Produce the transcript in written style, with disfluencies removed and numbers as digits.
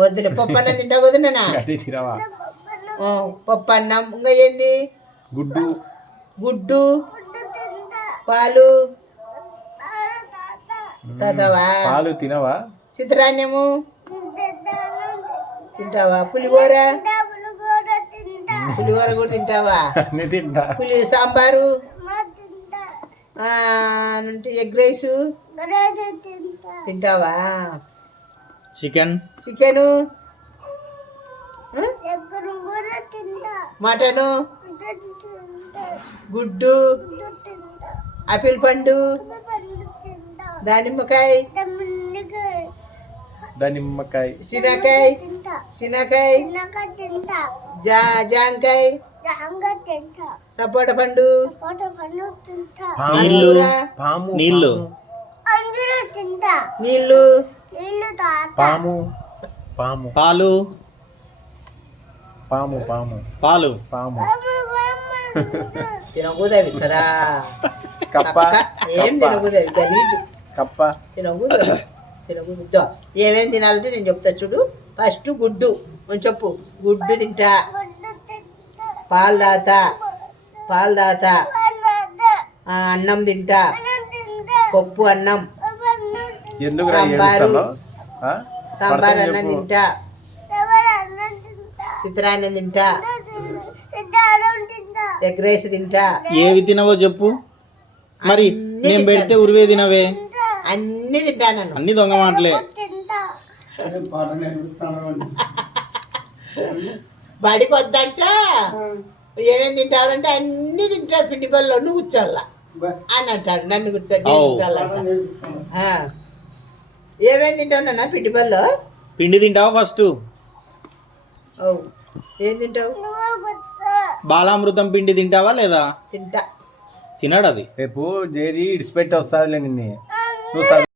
వద్దులే పప్పు అన్నం తింటావు వదినా తినవా? పప్పు అన్నం ఇంకా ఏంది గుడ్డు గుడ్డు పాలు తాతావా? పాలు తినవా? చిత్రాన్నము తింటావా? పులిహోర పులిహోర కూడా తింటావా? అన్ని తింటా. సాంబారు ఎగ్ రైస్ తింటావా? చికెను మటను గుడ్డు ఆపిల్ పండు దానిమ్మకాయ శనకాయ జాంకాయ సపోటా పండు నీళ్ళు పాము పాలు పాము పాము పాలు పాము తినకూడదు కదా కప్ప ఏం తినకూడదు గలీజు కప్ప తినకూడదు ఏమేమి తినాలంటే నేను చెప్తా చూడు. ఫస్ట్ గుడ్డు చెప్పు. గుడ్డు తింటా, పాలు తాత అన్నం తింటా, పప్పు అన్నం సాంబార్ అన్నం తింటా, చిత్రాన్నం తింటా, ఎగ్ రైస్ తింటా. ఏవి తినవో చెప్పు మరి. నేను పెడితే ఉరివే తినవే. అన్ని తింటాను. అన్ని దొంగ మాటలే. బడికి వద్దంట. ఏమేమి తింటారంటే అన్ని తింటా. పిండి పళ్ళు నువ్వు కూర్చోాలా అని అంటాడు. నన్ను కూర్చోాలంట. ఏమేమి తింటావు పిండి పళ్ళు? పిండి తింటావా ఫస్ట్? ఏం తింటావు? బాలామృతం పిండి తింటావా లేదా? తింటా. తినడు అది. రేపు జేజీ ఇడిచిపెట్టి వస్తాదిలే నిన్ను. నువ్వు